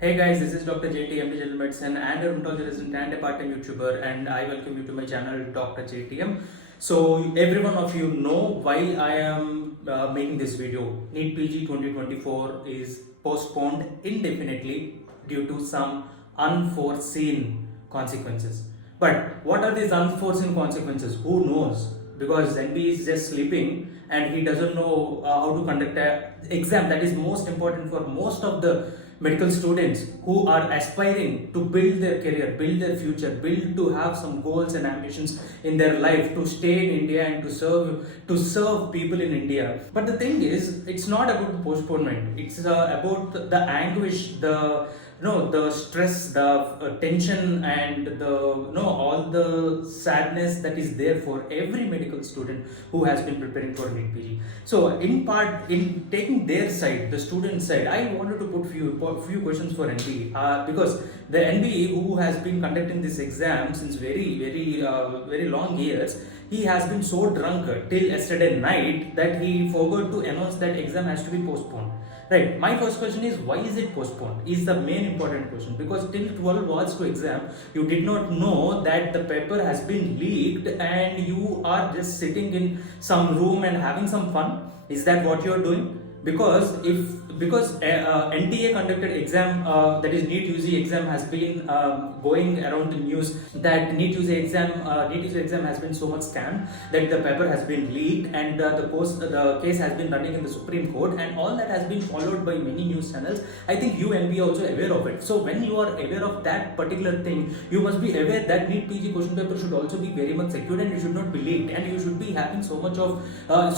Hey guys, this is Dr. JTM, General Medicine and a rheumatology resident and a part-time YouTuber, and I welcome you to my channel Dr. JTM. So every one of you know why I am making this video. NEET PG 2024 is postponed indefinitely due to some unforeseen consequences. But what are these unforeseen consequences? Who knows? Because NB is just sleeping and he doesn't know how to conduct an exam that is most important for most of the medical students who are aspiring to build their career, build their future, build to have some goals and ambitions in their life, to stay in India and to serve people in India. But the thing is, it's not about the postponement. It's about the anguish, the stress, the tension, and all the sadness that is there for every medical student who has been preparing for NEET PG. So in taking their side, the student side, I wanted to put few questions for NBE because the NBE who has been conducting this exam since very long years, he has been so drunk till yesterday night that he forgot to announce that exam has to be postponed. Right. My first question is, why is it postponed? Is the main important question, because till 12 hours to exam, you did not know that the paper has been leaked and you are just sitting in some room and having some fun. Is that what you are doing? Because NTA conducted exam, that is NEET UG exam, has been going around the news that NEET UG exam has been so much scammed that the paper has been leaked, and the case has been running in the Supreme Court, and all that has been followed by many news channels. I think you and me are also aware of it. So when you are aware of that particular thing, you must be aware that NEET PG question paper should also be very much secured and it should not be leaked, and you should be having so much of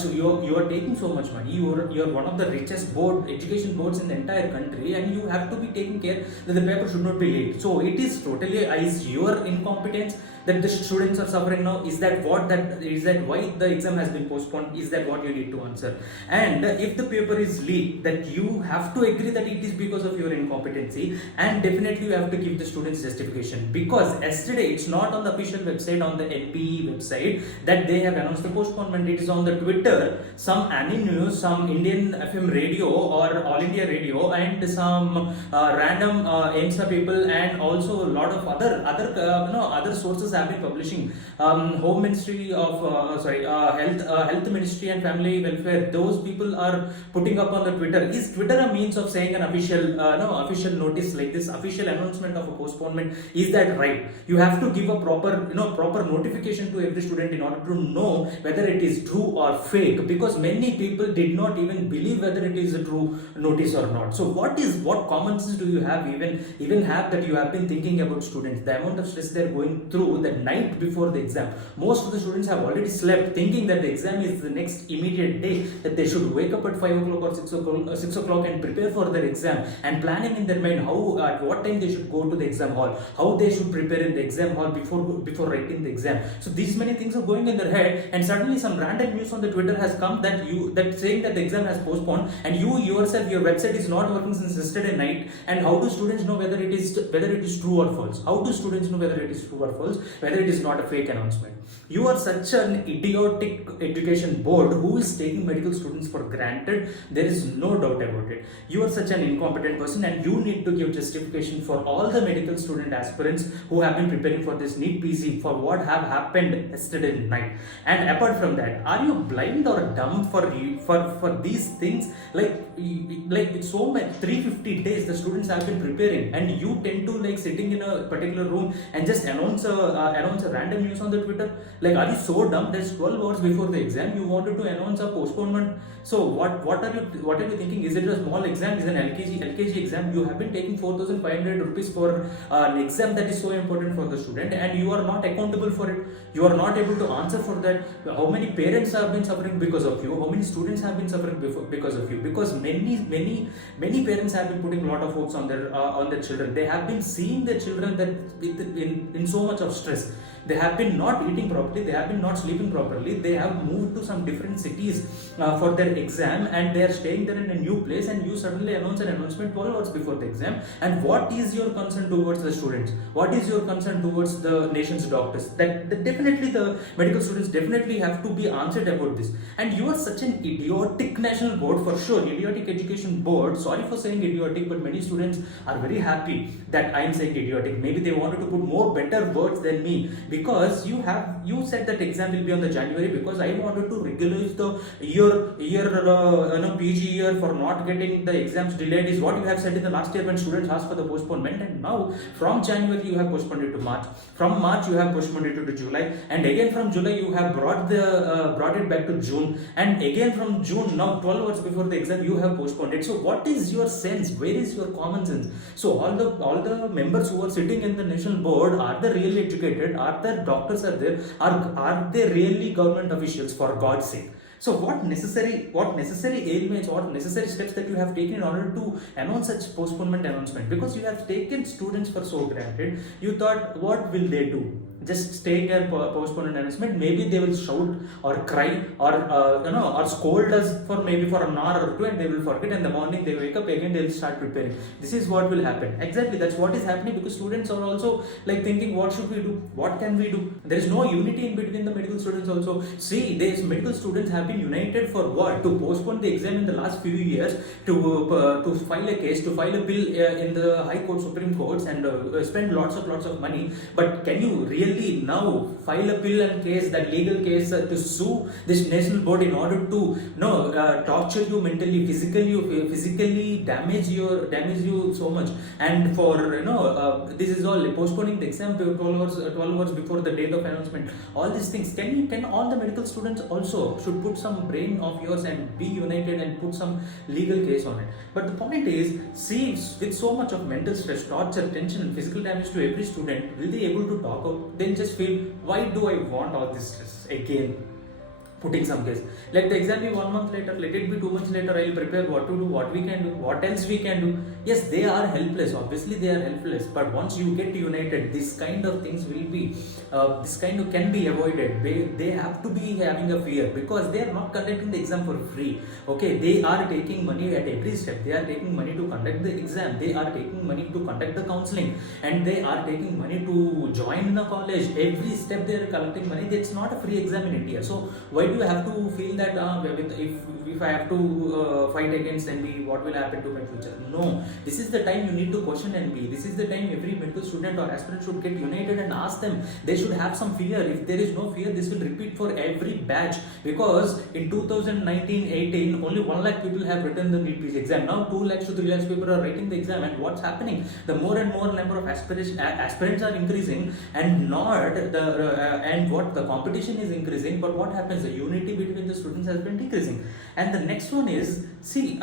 so you are taking so much money. You are one of the richest education boards in the entire country, and you have to be taking care that the paper should not be leaked. So it is totally is your incompetence that the students are suffering now. Is that why the exam has been postponed? Is that what you need to answer? And if the paper is leaked, that you have to agree that it is because of your incompetency, and definitely you have to give the students justification, because yesterday it's not on the official website, on the NPE website, that they have announced the postponement. It is on the Twitter, some ANI News, some Indian FM radio or All India Radio, and some random AIMSA people, and also a lot of other sources have been publishing. Home Ministry of Health Ministry and Family Welfare, those people are putting up on the Twitter. Is Twitter a means of saying an official notice like this, official announcement of a postponement? Is that right? You have to give a proper notification to every student in order to know whether it is true or fake, because many people did not even believe whether it is a true notice or not. So what common sense do you have even have that you have been thinking about students, the amount of stress they are going through the night before the exam? Most of the students have already slept thinking that the exam is the next immediate day, that they should wake up at 5 o'clock or 6 o'clock and prepare for their exam, and planning in their mind at what time they should go to the exam hall, how they should prepare in the exam hall before writing the exam. So these many things are going in their head, and suddenly some random news on the Twitter has come that saying that the exam has postponed, and you yourself, your website is not working since yesterday night. And how do students know whether it is true or false? How do students know whether it is true or false, whether it is not a fake announcement? You are such an idiotic education board who is taking medical students for granted. There is no doubt about it. You are such an incompetent person, and you need to give justification for all the medical student aspirants who have been preparing for this NEET PG for what have happened yesterday night. And apart from that, are you blind or dumb for these things? Like so many 350 days the students have been preparing, and you tend to sitting in a particular room and just announce a random news on the Twitter. Like, are you so dumb? There's 12 hours before the exam, you wanted to announce a postponement. So what are you thinking? Is it a small exam? Is an LKG exam? You have been taking 4,500 rupees for an exam that is so important for the student, and you are not accountable for it. You are not able to answer for that. How many parents have been suffering because of you? How many students have been suffering because of you? Because many parents have been putting a lot of hopes on their children. They have been seeing their children that in so much of stress. They have been not eating properly, they have been not sleeping properly, they have moved to some different cities for their exam, and they are staying there in a new place, and you suddenly announce an announcement 12 hours before the exam. And what is your concern towards the students? What is your concern towards the nation's doctors? That definitely the medical students definitely have to be answered about this. And you are such an idiotic national board board, for sure, idiotic education board, sorry for saying idiotic, but many students are very happy that I am saying idiotic. Maybe they wanted to put more better words than me, because you said that exam will be on the January, because I wanted to regularize the PG year for not getting the exams delayed, is what you have said in the last year when students asked for the postponement. And now from January you have postponed it to March, from March you have postponed it to July, and again from July you have brought it back to June, and again from June, now 12 hours before the exam you have postponed it. So what is your sense? Where is your common sense? So all the members who are sitting in the national board, are they really educated? Are there doctors are there? Are they really government officials, for God's sake? So what necessary ailments or necessary steps that you have taken in order to announce such postponement announcement? Because you have taken students for so granted. You thought, what will they do? Just take a postponed announcement. Maybe they will shout or cry or or scold us for maybe for an hour or two, and they will forget. In the morning they wake up again, they will start preparing. This is what will happen. Exactly, that's what is happening, because students are also like thinking, what should we do? What can we do? There is no unity in between the medical students also. See, these medical students have been united for what? To postpone the exam in the last few years, to file a case, to file a bill in the High Court, Supreme Courts, and spend lots of money. But can you really now file a bill and case, that legal case, to sue this national board in order to torture you mentally, physically damage you so much, and for this is all postponing the exam 12 hours before the date of announcement? All these things, can all the medical students also should put some brain of yours and be united and put some legal case on it. But the point is, see, with so much of mental stress, torture, tension and physical damage to every student, will they able to talk out? Then just feel, why do I want all this stress again? Putting some case, let the exam be 1 month later, let it be 2 months later, I will prepare what to do, what we can do, what else we can do. Yes, they are helpless, obviously they are helpless, but once you get united, this kind of things will be can be avoided. They have to be having a fear, because they are not conducting the exam for free. Okay, they are taking money at every step. They are taking money to conduct the exam, they are taking money to conduct the counseling, and they are taking money to join the college. Every step they are collecting money. It's not a free exam in India. So why do you have to feel that if I have to fight against NB, what will happen to my future? No, this is the time you need to question NB. This is the time every medical student or aspirant should get united and ask them. They should have some fear. If there is no fear, this will repeat for every batch, because in 2019-18 only 1 lakh people have written the NEET PG exam. Now 2 lakhs to 3 lakhs people are writing the exam, and what's happening? The more and more number of aspirants are increasing, and what the competition is increasing, but what happens? The unity between the students has been decreasing. And the next one is, see,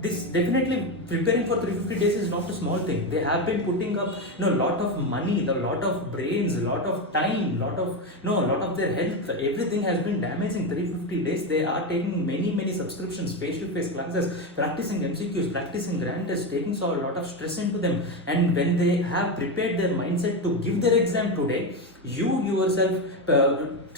this definitely preparing for 350 days is not a small thing. They have been putting up a lot of money, a lot of brains, a lot of time, a lot of their health. Everything has been damaging 350 days. They are taking many subscriptions, face-to-face classes, practicing MCQs, practicing grand tests, taking so a lot of stress into them. And when they have prepared their mindset to give their exam today, you yourself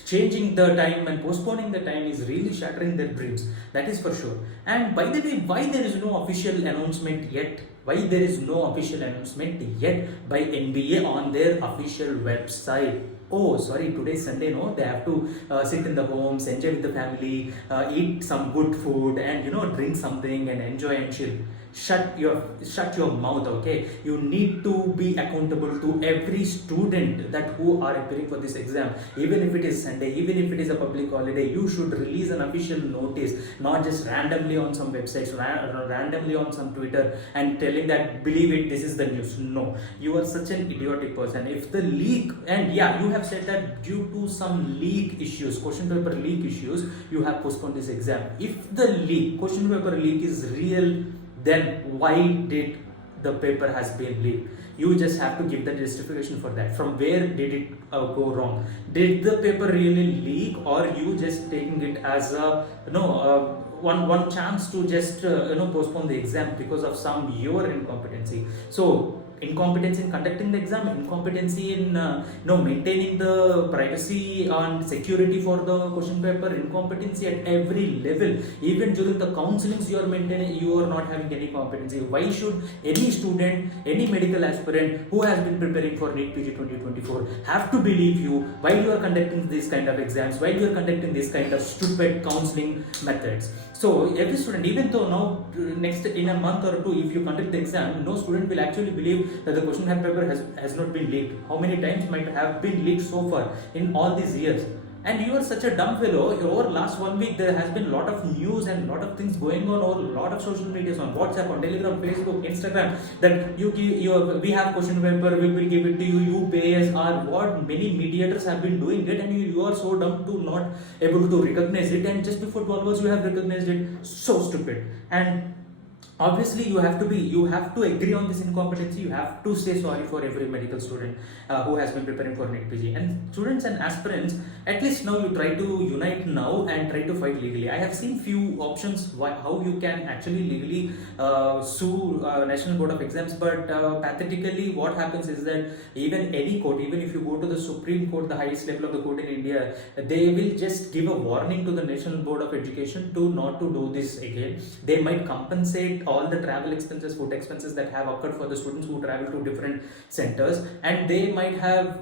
changing the time and postponing the time is really shattering their dreams. That is for sure. And by the way, why there is no official announcement yet? Why there is no official announcement yet by NBA on their official website? Oh, sorry, today is Sunday, no? They have to sit in the homes, enjoy with the family, eat some good food, and drink something and enjoy and chill. Shut your mouth, okay? You need to be accountable to every student that who are appearing for this exam. Even if it is Sunday, even if it is a public holiday, you should release an official notice, not just randomly on some websites, randomly on some Twitter, and telling that, believe it, this is the news. No, you are such an idiotic person. If the leak, and yeah, you have said that due to some leak issues, question paper leak issues, you have postponed this exam. If the question paper leak is real, then why did the paper has been leaked? You just have to give the justification for that. From where did it go wrong? Did the paper really leak, or you just taking it as a one chance to just postpone the exam because of some your incompetency? So incompetency in conducting the exam, incompetency in maintaining the privacy and security for the question paper, incompetency at every level. Even during the counselings you are maintaining, you are not having any competency. Why should any student, any medical aspirant who has been preparing for NEET PG 2024 have to believe you while you are conducting this kind of exams, while you are conducting this kind of stupid counseling methods? So every student, even though now next in a month or two, if you conduct the exam, no student will actually believe that the question paper has not been leaked. How many times might have been leaked so far in all these years? And you are such a dumb fellow. Over last 1 week there has been a lot of news and lot of things going on over a lot of social medias, on WhatsApp, on Telegram, Facebook, Instagram, that we have question paper, we will give it to you, you pay us, or what. Many mediators have been doing it, and you are so dumb to not able to recognize it, and just before 12 hours you have recognized it. So stupid. And obviously you have to agree on this incompetency. You have to say sorry for every medical student who has been preparing for NEET PG. And students and aspirants, at least now you try to unite now and try to fight legally. I have seen few options how you can actually legally sue National Board of Exams, but pathetically what happens is that even any court, even if you go to the Supreme Court, the highest level of the court in India, they will just give a warning to the National Board of Education to not to do this again. They might compensate all the travel expenses, food expenses that have occurred for the students who travel to different centers, and they might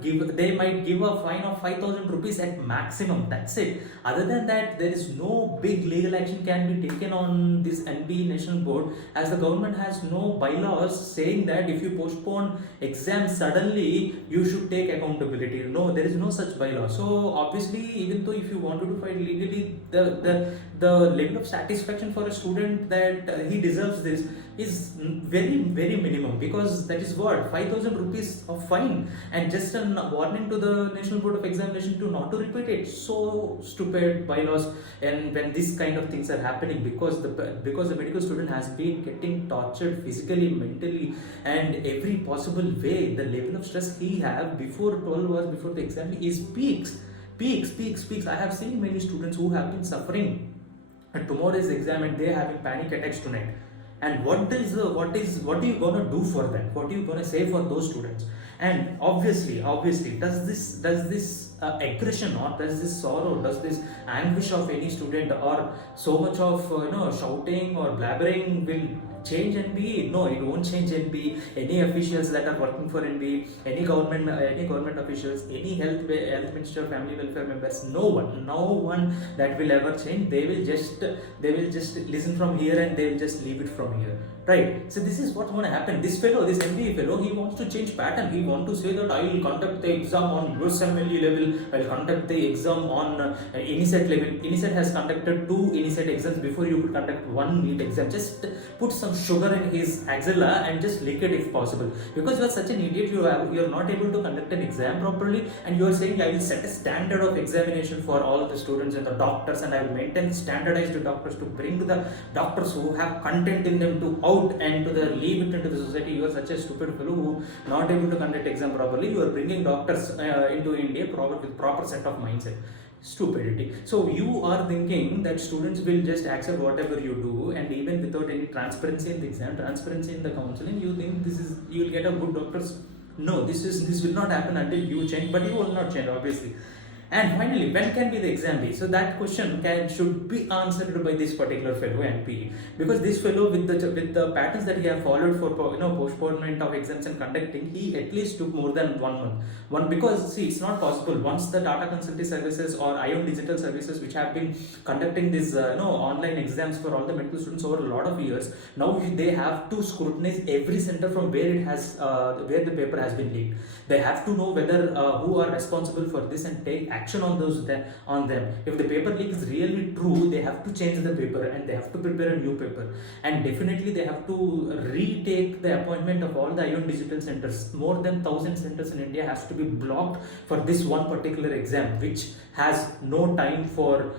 give a fine of 5,000 rupees at maximum. That's it. Other than that, there is no big legal action can be taken on this NB National Board, as the government has no bylaws saying that if you postpone exams suddenly, you should take accountability. No, there is no such bylaw. So obviously, even though if you wanted to fight legally, the level of satisfaction for a student that he deserves this is very, very minimum, because that is what, 5,000 rupees of fine and just a warning to the National Board of Examination to not to repeat it. So stupid bylaws. And when this kind of things are happening, because the medical student has been getting tortured physically, mentally, and every possible way, the level of stress he have before 12 hours before the exam is peaks. I have seen many students who have been suffering. And tomorrow is exam and they are having panic attacks tonight. And what are you gonna do for them? What are you gonna say for those students? And obviously, does this aggression, or does this sorrow, does this anguish of any student, or so much of shouting or blabbering will change NB? No, it won't change NB. Any officials that are working for NB, any government officials, any health minister, family welfare members, no one that will ever change. They will just listen from here and they will just leave it from here. Right? So this is what's going to happen. This MBA fellow, he wants to change pattern. He wants to say that I will conduct the exam on USMLE level, I will conduct the exam on ANESTHESIA level. ANESTHESIA has conducted 2 ANESTHESIA exams before you could conduct 1 NEET exam. Just put some sugar in his axilla and just lick it if possible. Because you are such an idiot, you are not able to conduct an exam properly, and you are saying I will set a standard of examination for all the students and the doctors, and I will maintain standardized doctors to bring the doctors who have content in them to out and to leave it into the society. You are such a stupid fellow who not able to conduct exam properly. You are bringing doctors into India with proper set of mindset. Stupidity. So you are thinking that students will just accept whatever you do, and even without any transparency in the exam, transparency in the counseling, you think you will get a good doctors. No, this will not happen until you change, but you will not change, obviously. And finally, when can be the exam be? So that question should be answered by this particular fellow MP, because this fellow with the patterns that he have followed for postponement of exams and conducting, he at least took more than 1 month. Because see, it's not possible once the Tata Consultancy Services or Ion Digital Services, which have been conducting these online exams for all the medical students over a lot of years, now they have to scrutinize every center from where where the paper has been leaked. They have to know whether who are responsible for this and take action on them. If the paper leak is really true, they have to change the paper and they have to prepare a new paper. And definitely they have to retake the appointment of all the Ion Digital centers. More than 1,000 centers in India has to be blocked for this one particular exam, which has no time for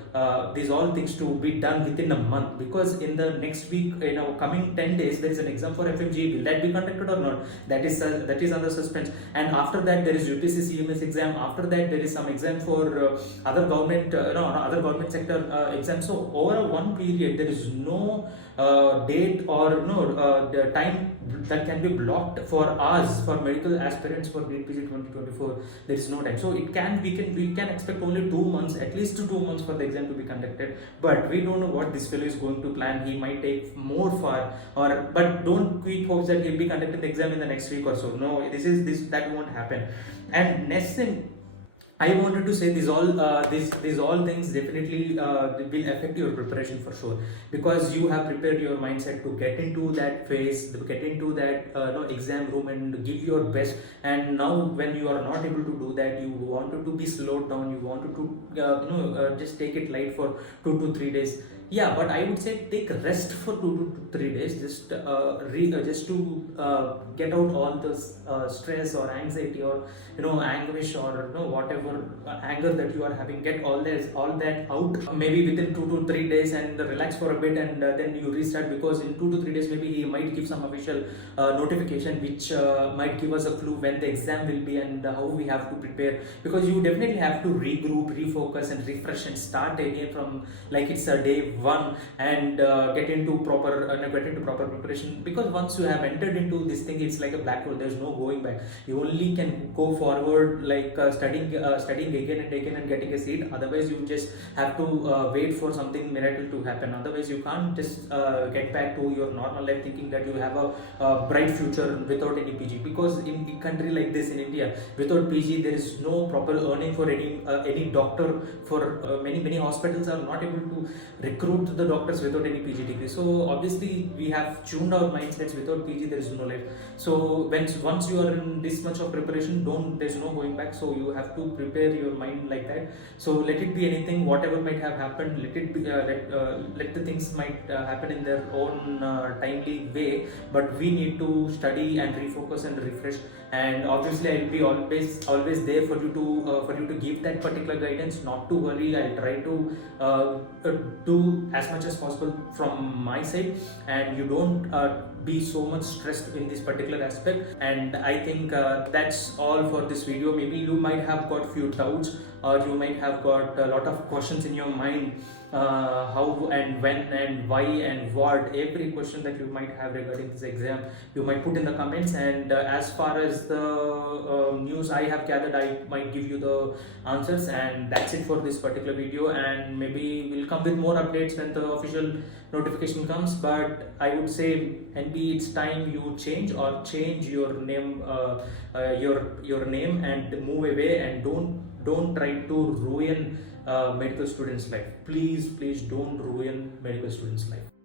these all things to be done within a month. Because in the next week, coming 10 days, there is an exam for FMG. Will that be conducted or not? That is under suspense. And after that, there is UPSC CMS exam. After that, there is some exam for for other government other government sector exams. So over a one period there is no date or the time that can be blocked for us, for medical aspirants for NEET PG 2024. There is no time, so we can expect only 2 months, at least 2 months for the exam to be conducted. But we don't know what this fellow is going to plan. He might take more far, but don't keep hopes that he'll be conducting the exam in the next week or so. No, that won't happen. And next thing I wanted to say, these all things definitely will affect your preparation for sure, because you have prepared your mindset to get into that phase, to get into that exam room and give your best. And now when you are not able to do that, you wanted to be slowed down, you wanted to just take it light for 2 to 3 days. Yeah, but I would say take rest for 2 to 3 days, just to get out all this stress or anxiety or anguish or whatever anger that you are having. Get all that out, maybe within 2 to 3 days, and relax for a bit, and then you restart. Because in 2 to 3 days maybe he might give some official notification which might give us a clue when the exam will be and how we have to prepare. Because you definitely have to regroup, refocus and refresh and start again from like it's a day one, and get into proper preparation. Because once you have entered into this thing, it's like a black hole. There's no going back. You only can go forward like studying again and again and getting a seat. Otherwise you just have to wait for something miracle to happen. Otherwise you can't just get back to your normal life thinking that you have a bright future without any PG. Because in a country like this, in India, without PG there is no proper earning for any doctor. For many hospitals are not able to recruit the doctors without any PG degree. So obviously we have tuned our mindsets. Without PG there is no life. So once you are in this much of preparation, there's no going back. So you have to prepare your mind like that. So let it be anything, whatever might have happened, let it be let the things might happen in their own timely way. But we need to study and refocus and refresh. And obviously I'll be always there for you to give that particular guidance. Not to worry, I'll try to do as much as possible from my side, and you don't be so much stressed in this particular aspect. And I think that's all for this video. Maybe you might have got few doubts, or you might have got a lot of questions in your mind, how and when and why and what. Every question that you might have regarding this exam, you might put in the comments. And as far as the news I have gathered, I might give you the answers. And that's it for this particular video. And maybe we'll come with more updates when the official notification comes. But I would say, NB, it's time you change your name, your name, and move away. And don't try to ruin medical students' life. Please don't ruin medical students' life.